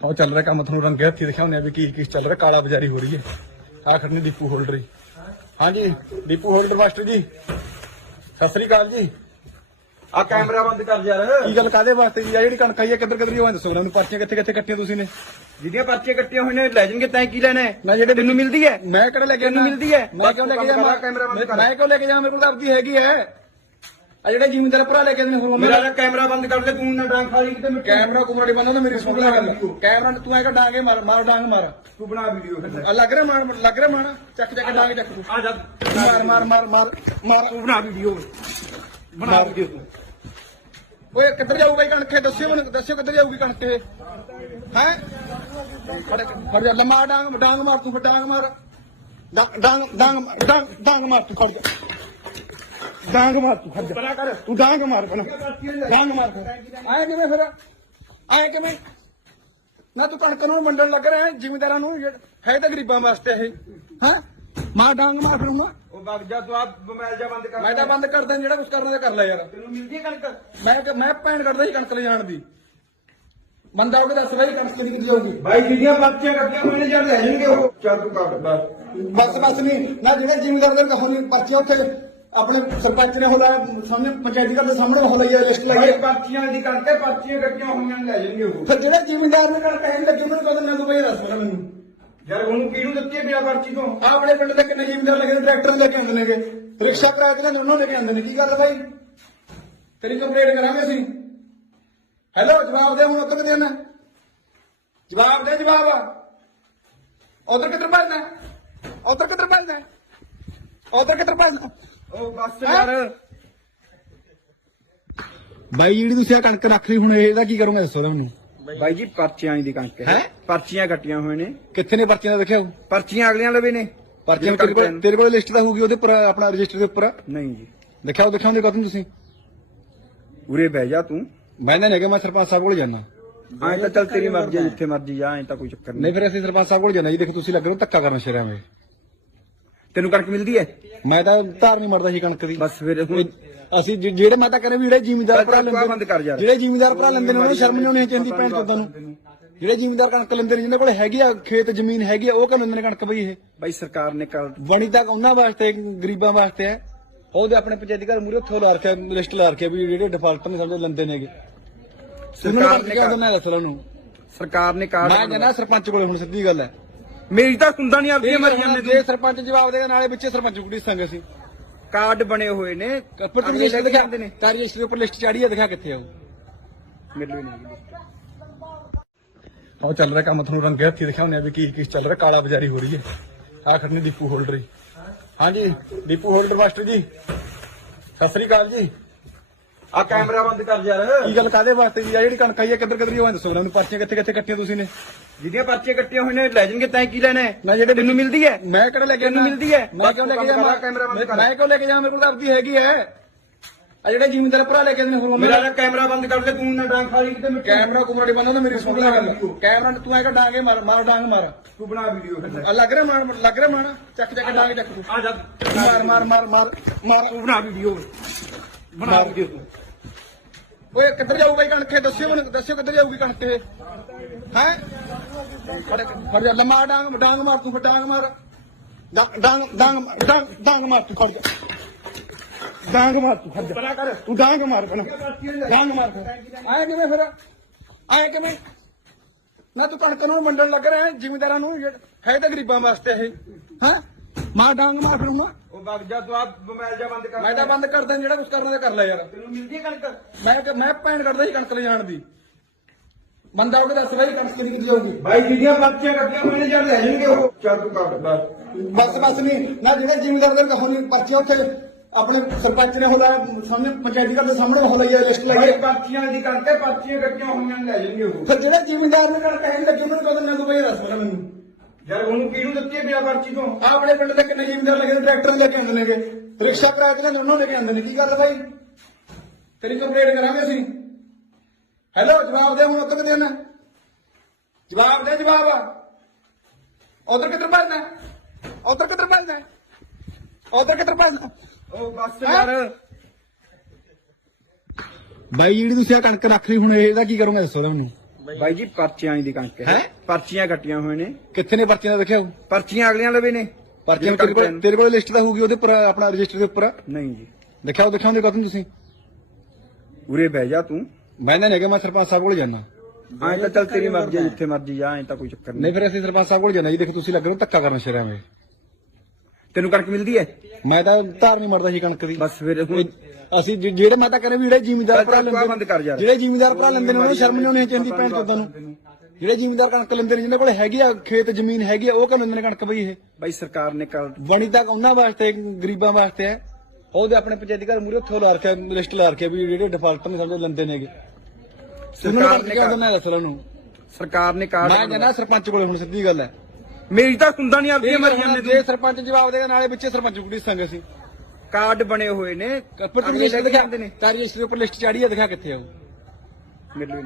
ਉਹ ਚੱਲ ਰਿਹਾ ਕੰਮ ਤੁਹਾਨੂੰ ਰੰਗੇ ਹੱਥੀ ਦਿਖਾਉਂਦੇ ਆ ਵੀ ਕੀ ਕੀ ਚੱਲ ਰਿਹਾ ਕਾਲਾ ਬਾਜ਼ਾਰੀ ਹੋ ਰਹੀ ਹੈ। ਆ ਖੜਨੀ ਦੀਪੂ ਹੋਲਡਰ ਹਾਂਜੀ ਦੀਪੂ ਹੋਲਡਰ ਮਾਸਟਰ ਜੀ। ਸਤਿ ਸ੍ਰੀ ਅਕਾਲ ਜੀ। ਆ ਕੈਮਰਾ ਬੰਦ ਕਰ ਯਾਰ। ਕੀ ਗੱਲ ਕਾਦੇ ਵਾਸਤੇ ਜੀ? ਆ ਜਿਹੜੀ ਕਣਕ ਆਈ ਹੈ ਕਿੱਧਰ ਕਿੱਧਰ ਹੋਇਆ ਦੱਸੋ ਮੈਨੂੰ ਪਰਚੀਆਂ ਕਿੱਥੇ ਕਿੱਥੇ ਕੱਟੀਆਂ ਤੁਸੀਂ ਨੇ? ਜਿਹਦੀਆਂ ਪਰਚੀਆਂ ਕੱਟੀਆਂ ਹੋਈਆਂ ਨੇ ਲੈ ਜਾਣਗੇ ਤੈਂ ਕੀ ਲੈਣਾ ਹੈ? ਨਾ ਜਿਹੜੇ ਤੈਨੂੰ ਮਿਲਦੀ ਹੈ? ਮੈਂ ਕਿਹੜਾ ਲੈ ਕੇ ਤੈਨੂੰ? ਮਿਲਦੀ ਹੈ? ਮੈਂ ਕਿਉਂ ਲੈ ਕੇ ਜਾਵਾਂ। ਮੈਂ ਕਿਉਂ ਲੈ ਕੇ ਜਾਵਾਂ? ਮੇਰੇ ਕੋਲ ਆਪਦੀ ਹੈਗੀ ਹੈ। ਆ ਜਿਹੜੇ ਜ਼ਿਮੀਂਦਾਰ ਭਰਾ ਲੈ ਕੇ ਆਉਂਦੇ ਹੋਰ ਮੇਰਾ ਤਾਂ ਕੈਮਰਾ ਬੰਦ ਕਰ ਦੇ ਤੂੰ ਨਾ ਡਾਂਗ ਖਾਲੀ ਕਿਤੇ ਮੈਂ ਕੈਮਰਾ ਕੁਮਰੜੀ ਬੰਦਾ ਨਾ ਮੇਰੀ ਸੁਣ ਲੈ ਗੱਲ ਕੈਮਰਾ ਤੂੰ ਐ ਡਾਂਗੇ ਮਾਰ ਮਾਰ ਡਾਂਗ ਮਾਰ। ਤੂੰ ਬਣਾ ਵੀਡੀਓ ਫਿਰ ਆ ਲੱਗ ਰਿਹਾ ਮਾਰ ਲੱਗ ਰਿਹਾ ਮਾਰ ਚੱਕ ਚੱਕ ਡਾਂਗ ਚੱਕ ਤੂੰ। ਆ ਜਾ। ਮਾਰ ਮਾਰ ਮਾਰ ਮਾਰ ਮਾਰ। ਤੂੰ ਬਣਾ ਵੀਡੀਓ। ਬਣਾ। ਵੀਡੀਓ ਤੂੰ। ਓਏ ਕਿੱਧਰ ਜਾਊਗਾ ਇਹ ਕਣਕ? ਦੱਸਿਓ ਮੈਨੂੰ ਦੱਸਿਓ ਕਿੱਧਰ ਜਾਊਗੀ ਕਣਕ ਹੈ? ਫੜ ਜਾ ਲੰਮਾ ਡਾਂਗ ਡਾਂਗ ਮਾਰ ਤੂੰ ਫਿਰ ਡਾਂਗ ਮਾਰ। ਡਾਂਗ ਡਾਂਗ ਡਾਂਗ ਡਾਂਗ ਡਾਂਗ ਮਾਰ ਤੂੰ ਖੜ ਜਾ। ਡਾਂਗ ਮਾਰ ਤੂੰ ਖੜ ਜਾ। ਬਣਾ ਕਰ। ਤੂੰ ਡਾਂਗ ਮਾਰ ਪਹਿਲਾਂ। ਡਾਂਗ ਮਾਰ ਆਏ ਕਿਵੇਂ ਫਿਰ? ਆਏ ਕਿਵੇਂ? ਨਾ ਤੂੰ ਕਣਕ ਨੂੰ ਮੰਡਣ ਲੱਗ ਰਿਹਾ ਹੈ ਜ਼ਿਮੀਂਦਾਰਾਂ ਨੂੰ ਹੈ ਤਾਂ ਗਰੀਬਾਂ ਵਾਸਤੇ ਇਹ। ਹੈ? ਮਾਰ ਡਾਂਗ ਮਾਰ ਫਿਰ ਮੈਂ ਉਹ ਵਗ ਜਾ ਤੂੰ ਆ ਮੋਬਾਈਲ ਜਾ ਬੰਦ ਕਰ। ਮੈਂ ਤਾਂ ਬੰਦ ਕਰ ਦਿਆਂ ਜਿਹੜਾ ਕੁਝ ਕਰਨਾ ਤੇ ਕਰ ਲੈ ਯਾਰ। ਤੈਨੂੰ ਮਿਲਦੀ ਕਣਕ? ਮੈਂ ਮੈਂ ਭੈਣ ਕੱਢਦਾ ਸੀ ਕਣਕ ਲੈ ਜਾਣ ਦੀ। ਬੰਦਾ ਉਹਦੇ ਦੱਸ ਬਈ ਕਣਕ ਕਿਹਦੀ ਕਿੱਥੇ ਜਾਊਗੀ ਬਾਈ ਜਿਹਦੀਆਂ ਪਰਚੀਆਂ ਕੱਟੀਆਂ ਯਾਰ ਲੈ ਜਾਣਗੇ ਉਹ। ਚੱਲ ਤੂੰ ਕਰ ਬਸ। ਬਸ ਬਸ ਨਹੀਂ ਨਾ ਜਿਹੜੇ ਜ਼ਿਮੀਂਦਾਰ ਦੇ ਕਹੋ ਨਹੀਂ ਪਰਚੇ ਉੱਥੇ ਆਪਣੇ ਸਰਪੰਚ ਨੇ ਹੋਲਾ ਸਾਹਮਣੇ ਪੰਚਾਇਤੀ ਘਰ ਦੇ ਸਾਹਮਣੇ ਹੋ ਲਈ ਲਿਸਟ ਲਾਈ ਹੈ। ਪਰਚੀਆਂ ਦੀ ਕਰਕੇ ਪਰਚੀਆਂ ਕੱਟੀਆਂ ਹੋਈਆਂ ਲੈ ਜਾਣਗੇ ਉਹ। ਫਿਰ ਜਿਹੜੇ ਜ਼ਿਮੀਂਦਾਰ ਨੇ ਕਣਕ ਹੈ ਲੱਗੀ ਉਹਨਾਂ ਨੂੰ ਕਦੋਂ ਨਾ ਤੂੰ ਬਈ ਦੱਸ ਪਹਿਲਾਂ ਮੈਨੂੰ ਯਾਰ ਉਹਨੂੰ ਕਿਹਨੂੰ ਦਿੱਤੀ ਹੈ ਬਿਨਾ ਪਰਚੀ ਤੋਂ? ਆਹ ਆਪਣੇ ਪਿੰਡ ਦੇ ਕਿੰਨੇ ਜ਼ਿਮੀਂਦਾਰ ਲੱਗੇ ਨੇ ਟਰੈਕਟਰ ਲੈ ਕੇ ਆਉਂਦੇ ਨੇਗੇ। ਰਿਕਸ਼ਾ ਕਰਾ ਕੇ ਉਹਨਾਂ ਲੈ ਕੇ ਆਉਂਦੇ ਨੇ ਕੀ ਗੱਲ ਬਾਈ ਤੇਰੀ ਕੰਪਲੇਂਟ ਕਰਾਂਗੇ ਅਸੀਂ। ਹੈਲੋ ਜਵਾਬ ਦੇ ਹੁਣ ਉੱਤਰ ਦੇਣਾ ਜਵਾਬ ਦੇ ਜਵਾਬ। ਉਧਰ ਕਿੱਧਰ ਭੱਜਣਾ? ਉਧਰ ਕਿੱਧਰ ਭੱਜਣਾ? ਉਧਰ ਕਿੱਧਰ ਭੱਜਣਾ? ਉਹ ਬਸ ਹੈਂ? ਯਾਰ। ਬਾਈ ਜਿਹੜੀ ਤੁਸੀਂ ਆ ਕਣਕ ਰੱਖ ਲਈ ਹੁਣ ਇਹਦਾ ਕੀ ਕਰੋਗੇ ਦੱਸੋ ਮੈਨੂੰ? ਬਾਈ ਜੀ ਪਰਚੀਆਂ ਦੀ ਕਣਕ ਹੈਂ? ਪਰਚੀਆਂ ਕੱਟੀਆਂ ਹੋਏ ਨੇ। ਕਿੱਥੇ ਨੇ ਪਰਚੀਆਂ ਦਾ ਦੇਖਿਓ ਪਰਚੀਆਂ ਅਗਲੀਆਂ ਲਵੇ ਨੇ। ਪਰਚੀਆਂ ਤੇਰੇ ਕੋਲ ਤੇਰੇ ਕੋਲ ਲਿਸਟ ਤਾਂ ਹੋਊਗੀ ਉਹਦੇ ਉੱਪਰ ਆਪਣਾ ਰਜਿਸਟਰ ਦੇ ਉੱਪਰ। ਨਹੀਂ ਜੀ। ਦਿਖਾਓ ਦਿਖਾਉਂਦੇ ਕਦੋਂ ਤੁਸੀਂ? ਉਰੇ ਬਹਿ ਜਾ ਤੂੰ। ਮੈਂ ਤਾਂ ਨਹੀਂ ਕਿ ਮੈਂ ਸਰਪੰਚ ਸਾਹਿਬ ਕੋਲ ਜਾਣਾ ਐਂ ਤਾਂ ਚੱਲ ਤੇਰੀ ਮਰਜ਼ੀ ਜਿੱਥੇ ਮਰਜ਼ੀ ਜਾ ਐਂ ਤਾਂ ਕੋਈ ਚੱਕਰ ਨਹੀਂ ਨਹੀਂ। ਫਿਰ ਅਸੀਂ ਸਰਪੰਚ ਸਾਹਿਬ ਕੋਲ ਜਾਣਾ ਜੀ ਦੇਖੋ ਤੁਸੀਂ ਲੱਗ ਰਹੇ ਹੋ ਧੱਕਾ ਕਰਨ ਸ਼ੇਰਾਂ ਵਿੱਚ। ਤੈਨੂੰ ਕਣਕ ਮਿਲਦੀ ਹੈ? ਮੈਂ ਤਾਂ ਧਾਰ ਨਹੀਂ ਮਰਦਾ ਸੀ ਕਣਕ ਦੀ। ਬਸ ਫਿਰ ਹੁਣ ਅਸੀਂ ਜਿ- ਜਿਹੜੇ ਮੈਂ ਤਾਂ ਕਹਿੰਦਾ ਵੀ ਜਿਹੜੇ ਜ਼ਿਮੀਂਦਾਰ ਭਰਾ ਤੂੰ ਬੰਦ ਕਰ ਲੈਂਦੇ ਯਾਰ। ਜਿਹੜੇ ਜ਼ਿਮੀਂਦਾਰ ਭਰਾ ਲੈਂਦੇ ਨੇ ਉਹਨਾਂ ਨੂੰ ਸ਼ਰਮ ਨਹੀਂ ਆਉਣੀ ਚਾਹੀਦੀ ਚੋਦਾਂ ਨੂੰ। ਜਿਹੜੇ ਜ਼ਿਮੀਂਦਾਰ ਕਣਕ ਲੈਂਦੇ ਨੇ ਜਿਹਨਾਂ ਕੋਲ ਹੈਗੀ ਆ ਖੇਤ ਜ਼ਮੀਨ ਹੈਗੀ ਆ ਉਹ ਕਿਉਂ ਲੈਂਦੇ ਨੇ ਕਣਕ ਬਈ ਇਹ? ਬਾਈ ਸਰਕਾਰ ਨੇ ਕੱਲ ਬਣੀ ਤਾਂ ਉਹਨਾਂ ਵਾਸਤੇ ਗਰੀਬਾਂ ਵਾਸਤੇ ਹੈ। ਉਹਦੇ ਆਪਣੇ ਪੰਚਾਇਤੀ ਘਰ ਮੂਰੇ ਉੱਥੋਂ ਲਾ ਰੱਖਿਆ ਲਿਸਟ ਲਾ ਰੱਖਿਆ ਵੀ ਜਿਹੜੇ ਡਿਫਾਲਟਰ ਨੇ ਸਮਝ ਲੈਂਦੇ ਨੇਗੇ। ਸਰਕਾਰ ਨੇ ਕਹਿੰਦਾ ਕੱਲ੍ਹ- ਮੈਂ ਦੱਸ ਉਹਨੂੰ। ਸਰਕਾਰ ਨੇ ਮੈਂ ਕਾਰਡ ਕਹਿੰਦਾ ਸਰਪੰਚ ਕੋਲੇ ਹੁਣ ਸਿੱਧੀ ਗੱਲ ਹੈ। ਮੇਰੀ ਤਾਂ ਸੁਣਦਾ ਨਹੀਂ ਆਪਦੀ ਮਰ ਜਾਂਦੇ ਜੇ ਸਰਪੰਚ ਜਵਾਬ ਦੇਗਾ ਨਾਲੇ ਵਿੱਚੇ ਸਰਪੰਚ ਕੁੜੀ ਸੰਗ ਅਸੀਂ। ਕਾਰਡ ਬਣੇ ਹੋਏ ਨੇ। ਉੱਪਰ ਤੇ ਅਗਲੇ ਲਿਸਟ ਲੈ ਕੇ ਦਿਖਾ ਜਾਂਦੇ ਨੇ। ਤਾਂ ਰਜਿਸਟਰ ਉੱਪਰ ਲਿਸਟ ਚਾੜੀ ਹੈ ਦਿਖਾ ਕਿੱਥੇ ਆਉ ਮੈਨੂੰ ਨਹੀਂ ਉਹ ਚੱਲ ਰਿਹਾ ਕੰਮ ਤੁਹਾਨੂੰ ਰੰਗੇ ਹੱਥੀ ਦਿਖਾਉਂਦੇ ਆ ਵੀ ਕੀ ਕੀ ਚੱਲ ਰਿਹਾ ਕਾਲਾ ਬਾਜ਼ਾਰੀ ਹੋ ਰਹੀ ਹੈ। ਆ ਖੜਨੀ ਦੀਪੂ ਹੋਲਡਰ ਹੀ। ਹਾਂਜੀ ਦੀਪੂ ਹੋਲਡਰ ਮਾਸਟਰ ਜੀ। ਸਤਿ ਸ੍ਰੀ ਅਕਾਲ ਜੀ। ਆ ਕੈਮਰਾ ਬੰਦ ਕਰ ਯਾਰ। ਕੀ ਗੱਲ ਕਾਦੇ ਵਾਸਤੇ ਜੀ? ਆ ਜਿਹੜੀ ਕਣਕ ਆਈ ਹੈ ਕਿੱਧਰ ਕਿੱਧਰ ਹੋਇਆ ਦੱਸੋ ਮੈਨੂੰ ਪਰਚੀਆਂ ਕਿੱਥੇ ਕਿੱਥੇ ਕੱਟੀਆਂ ਤੁਸੀਂ ਨੇ? ਜਿਹਦੀਆਂ ਪਰਚੀਆਂ ਕੱਟੀਆਂ ਹੋਈਆਂ ਨੇ ਲੈ ਜਾਣਗੇ ਤੈਂ ਕੀ ਲੈਣਾ ਹੈ? ਨਾ ਜਿਹੜੇ ਤੈਨੂੰ ਮਿਲਦੀ ਹੈ? ਮੈਂ ਕਿਹੜਾ ਲੈ ਕੇ ਤੈਨੂੰ? ਮਿਲਦੀ ਹੈ? ਮੈਂ ਕਿਉਂ ਲੈ ਕੇ ਜਾਵਾਂ? ਕੈਮਰਾ ਬੰਦ ਕਰ। ਮੈਂ ਕਿਉਂ ਲੈ ਕੇ ਜਾਵਾਂ? ਮੇਰੇ ਕੋਲ ਆਪਦੀ ਹੈਗੀ ਹੈ। ਆ ਜਿਹੜੇ ਜ਼ਿਮੀਂਦਾਰ ਭਰਾ ਲੈ ਕੇ ਨੇ ਹੋਰ ਮੇਰਾ ਤਾਂ ਕੈਮਰਾ ਬੰਦ ਕਰ ਦੇ ਤੂੰ ਨਾ ਡਾਂਗ ਖਾਲੀ ਕਿਤੇ ਮੈਂ ਕੈਮਰਾ ਕੁਮਰੜੀ ਬੰਦਾ ਨਾ ਮੇਰੀ ਸੁਣ ਲੈ ਗੱਲ। ਕੈਮਰਾ ਤੂੰ ਐ ਕਿ ਡਾਂਗੇ ਮਾਰ ਮਾਰ ਡਾਂਗ ਮਾਰ। ਤੂੰ ਬਣਾ ਵੀਡੀਓ ਫਿਰ ਆ ਲੱਗ ਰਿਹਾ ਮਾਰ ਲੱਗ ਰਿਹਾ ਮਾਰ। ਚੱਕ ਚੱਕ ਡਾਂਗ ਚੱਕ। ਤੂੰ ਆ ਜਾ। ਮਾਰ ਮਾਰ ਮਾਰ ਮਾਰ ਮਾਰ। ਤੂੰ ਬਣਾ ਵੀਡੀਓ। ਬਣਾ। ਵੀਡੀਓ ਤੂੰ। ਓਏ ਕਿੱਧਰ ਜਾਊਗਾ ਇਹ ਕਣਕ? ਦੱਸਿਓ ਮੈਨੂੰ ਦੱਸਿਓ ਕਿੱਧਰ ਜਾਊਗੀ ਕਣਕ ਹੈ? ਫੜ ਜਾ ਲੰਮਾ ਡਾਂਗ ਡਾਂਗ ਮਾਰ ਤੂੰ ਫਿਰ ਡਾਂਗ ਮਾਰ। ਡਾਂਗ ਡਾਂਗ ਡਾਂਗ ਡਾਂਗ ਮਾਰ ਤੂੰ ਖੜ ਜਾ। ਡਾਂਗ ਮਾਰ ਤੂੰ ਖੜ ਜਾ। ਕਰ। ਤੂੰ ਡਾਂਗ ਮਾਰ ਪਹਿਲਾਂ ਡਾਂਗ ਮਾਰ ਆਏ ਕਿਵੇਂ ਫਿਰ? ਆਏ ਕਿਵੇਂ? ਨਾ ਤੂੰ ਕਣਕ ਨੂੰ ਮੰਡਣ ਲੱਗ ਰਿਹਾ ਜ਼ਿਮੀਂਦਾਰਾਂ ਨੂੰ ਹੈ ਤਾਂ ਗਰੀਬਾਂ ਵਾਸਤੇ ਇਹ। ਹੈ? ਮਾਰ ਡਾਂਗ ਮਾਰ ਫਿਰ ਮੈਂ ਉਹ ਵਗ ਜਾ ਤੂੰ ਆ ਮੋਬਾਈਲ ਜਾ ਬੰਦ ਕਰ ਮੈਂ ਤਾਂ ਬੰਦ ਕਰ ਦਿਆਂ ਜਿਹੜਾ ਕੁਝ ਕਰਨਾ ਤੇ ਕਰ ਲੈ ਯਾਰ। ਤੈਨੂੰ ਮਿਲਦੀ ਹੈ ਕਣਕ? ਮੈਂ ਕਿ ਮੈਂ ਭੈਣ ਕੱਢਦਾ ਸੀ ਕਣਕ ਲੈ ਜਾਣ ਦੀ। ਬੰਦਾ ਉਹਦੇ ਦੱਸ ਬਈ ਕਣਕ ਕਿਹਦੀ ਕਿੱਥੇ ਜਾਊਗੀ ਬਾਈ ਜਿਹਦੀਆਂ ਪਰਚੀਆਂ ਕੱਟੀਆਂ ਹੋਈਆਂ ਨੇ ਯਾਰ ਲੈ ਜਾਣਗੇ ਉਹ। ਚੱਲ ਤੂੰ ਕਰ ਬਸ। ਬਸ ਬਸ ਨਹੀਂ। ਨਾ ਜਿਹੜੇ ਜ਼ਿਮੀਂਦਾਰ ਦੇ ਕਹੋ ਨਹੀਂ ਪਰਚੇ ਉੱਥੇ ਆਪਣੇ ਸਰਪੰਚ ਨੇ ਹੋਲਾ ਸਾਹਮਣੇ ਪੰਚਾਇਤੀ ਘਰ ਦੇ ਸਾਹਮਣੇ ਹੋ ਲਈ ਲਿਸਟ ਲਾਈ ਬਾਈ ਹੈ। ਪਰਚੀਆਂ ਦੀ ਕਰਕੇ ਪਰਚੀਆਂ ਕੱਟੀਆਂ ਹੋਈਆਂ ਨੇ ਲੈ ਜਾਣਗੇ ਉਹ। ਫਿਰ ਜਿਹੜੇ ਜ਼ਿਮੀਂਦਾਰ ਨੇ ਕਣਕ ਹੈ ਲੱਗੀ ਉਹਨਾਂ ਨੂੰ ਕਦੋਂ ਨਾ ਤੂੰ ਬਈ ਮੈਨੂੰ। ਯਾਰ ਉਹਨੂੰ ਕਿਹਨੂੰ ਦਿੱਤੀ ਹੈ ਪਰਚੀ ਤੋਂ? ਆਹ ਆਪਣੇ ਪਿੰਡ ਦੇ ਕਿੰਨੇ ਜ਼ਿਮੀਂਦਾਰ ਲੱਗੇ ਨੇ ਟਰੈਕਟਰ ਲੈ ਕੇ ਆਉਂਦੇ ਨੇਗੇ। ਰਿਕਸ਼ਾ ਕਰਾ ਕੇ ਉਹਨਾਂ ਲੈ ਕੇ ਆਉਂਦੇ ਨੇ। ਕੀ ਗੱਲ ਬਾਈ ਤੇਰੀ ਕੰਪਲੇਂਟ ਕਰਾਂਗੇ ਅਸੀਂ। ਹੈਲੋ ਜਵਾਬ ਦੇ ਹੁਣ ਉੱਤਰ ਦੇਣਾ ਜਵਾਬ ਦੇ ਜਵਾਬ। ਉਧਰ ਕਿੱਧਰ ਭੱਜਣਾ? ਉਧਰ ਕਿੱਧਰ ਭੱਜਣਾ? ਉਧਰ ਕਿੱਧਰ ਭੱਜਣਾ? ਉਹ ਬਸ? ਯਾਰ। ਬਾਈ ਜਿਹੜੀ ਤੁਸੀਂ ਆ ਕਣਕ ਰੱਖ ਲਈ ਹੁਣ ਇਹਦਾ ਕੀ ਕਰੋਗੇ? ਦੱਸੋ ਮੈਨੂੰ। ਬਾਈ ਜੀ ਪਰਚੀਆਂ ਦੀ ਕਣਕ ਹੈਂ? ਪਰਚੀਆਂ ਕੱਟੀਆਂ ਹੋਏ ਨੇ। ਕਿੱਥੇ ਨੇ ਪਰਚੀਆਂ ਦਾ ਦੇਖਿਆ ਪਰਚੀਆਂ ਅਗਲੀਆਂ ਲਵੇ ਨੇ। ਪਰਚੀਆਂ ਤੇਰੇ ਕੋਲ ਤੇਰੇ ਕੋਲ ਲਿਸਟ ਤਾਂ ਹੋਊਗੀ ਉਹਦੇ ਉੱਪਰ ਆਪਣਾ ਰਜਿਸਟਰ ਦੇ ਉੱਪਰ। ਨਹੀਂ ਜੀ। ਦੇਖਿਆ ਉਹ ਦਿਖਾਉਂਦੇ ਕਦੋਂ ਤੁਸੀਂ? ਉਰੇ ਬਹਿ ਜਾ ਤੂੰ। ਮੈਂ ਨਹੀਂ ਹੈਗਾ ਮੈਂ ਸਰਪੰਚ ਸਾਹਿਬ ਕੋਲ ਜਾਣਾ ਐਂ ਤਾਂ ਚੱਲ ਤੇਰੀ ਮਰਜ਼ੀ ਹੈ, ਜਿੱਥੇ ਮਰਜ਼ੀ ਜਾ ਐਂ ਤਾਂ ਕੋਈ ਚੱਕਰ ਨਹੀਂ ਨਹੀਂ। ਫਿਰ ਅਸੀਂ ਸਰਪੰਚ ਸਾਹਿਬ ਕੋਲ ਜਾਣਾ ਜੀ ਦੇਖੋ ਤੁਸੀਂ ਲੱਗ ਰਹੇ ਹੋ ਧੱਕਾ ਕਰਨ ਵਿੱਚ। ਤੈਨੂੰ ਕਣਕ ਮਿਲਦੀ ਹੈ? ਮੈਂ ਤਾਂ ਧਾਰ ਨਹੀਂ ਮਰਦਾ ਸੀ ਕਣਕ ਦੀ। ਬਸ ਫਿਰ ਹੁਣ ਅਸੀਂ ਜਿ- ਜਿਹੜੇ ਮੈਂ ਤਾਂ ਕਹਿੰਦਾ ਵੀ ਜਿਹੜੇ ਜ਼ਿਮੀਂਦਾਰ ਭਰਾ ਚੱਲ ਲੈਂਦੇ ਬੰਦ ਕਰ ਯਾਰ। ਜਿਹੜੇ ਜ਼ਿਮੀਂਦਾਰ ਭਰਾ ਲੈਂਦੇ ਨੇ ਉਹਨਾਂ ਨੂੰ ਸ਼ਰਮ ਨਹੀਂ ਆਉਣੀ ਚਾਹੀਦੀ ਭੈਣ ਚੋਦਾਂ ਨੂੰ। ਜਿਹੜੇ ਜ਼ਿਮੀਂਦਾਰ ਕਣਕ ਲੈਂਦੇ ਨੇ ਜਿਹਨਾਂ ਕੋਲ ਹੈਗੀ ਆ ਖੇਤ ਜ਼ਮੀਨ ਹੈਗੀ ਆ ਉਹ ਕਿਉਂ ਲੈਂਦੇ ਨੇ ਕਣਕ ਬਈ ਇਹ? ਬਾਈ ਸਰਕਾਰ ਨੇ ਕਰ ਬਣੀ ਤਾਂ ਉਹਨਾਂ ਵਾਸਤੇ ਗਰੀਬਾਂ ਵਾਸਤੇ ਹੈ। ਉਹਦੇ ਆਪਣੇ ਪੰਚਾਇਤੀ ਘਰ ਮੂਰੇ ਉੱਥੇ ਲਾ ਰੱਖਿਆ ਲਿਸਟ ਲਾ ਰੱਖਿਆ ਵੀ ਜਿਹੜੇ ਡਿਫਾਲਟਰ ਨੇ ਸਮਝੋ ਲੈਂਦੇ ਨੇਗੇ। ਸਰਕਾਰ ਨੇ ਕਿਹਾ ਕਰ- ਮੈਂ ਦੱਸ ਉਹਨੂੰ। ਸਰਕਾਰ ਨੇ ਕਾਰਡ ਮੈਂ ਕਹਿੰਦਾ ਸਰਪੰਚ ਕੋਲੇ ਹੁਣ ਸਿੱਧੀ ਗੱਲ ਹੈ। ਮੇਰੀ ਤਾਂ ਕੁੰਡਾ ਨਹੀਂ ਆਪਦੀਆਂ ਮਰੀ ਜਾਂਦੇ ਜੇ ਸਰਪੰਚ ਜਵਾਬ ਦੇਗਾ ਨਾਲੇ ਵਿੱਚੇ ਸਰਪੰਚ ਕੁੜੀ ਸੰਗ ਸੀ ਕਾਰਡ ਬਣੇ ਹੋਏ ਨੇ। ਉੱਪਰ ਤੂੰ ਲਿਸਟ ਦਿਖਾ ਦਿੰਦੇ ਨੇ। ਤਾਰੀ ਇਸ ਦੇ ਉੱਪਰ ਲਿਸਟ ਚਾੜੀ ਆ ਦਿਖਾ ਕਿੱਥੇ ਆਉ ਮਿਲ ਨਹੀਂ।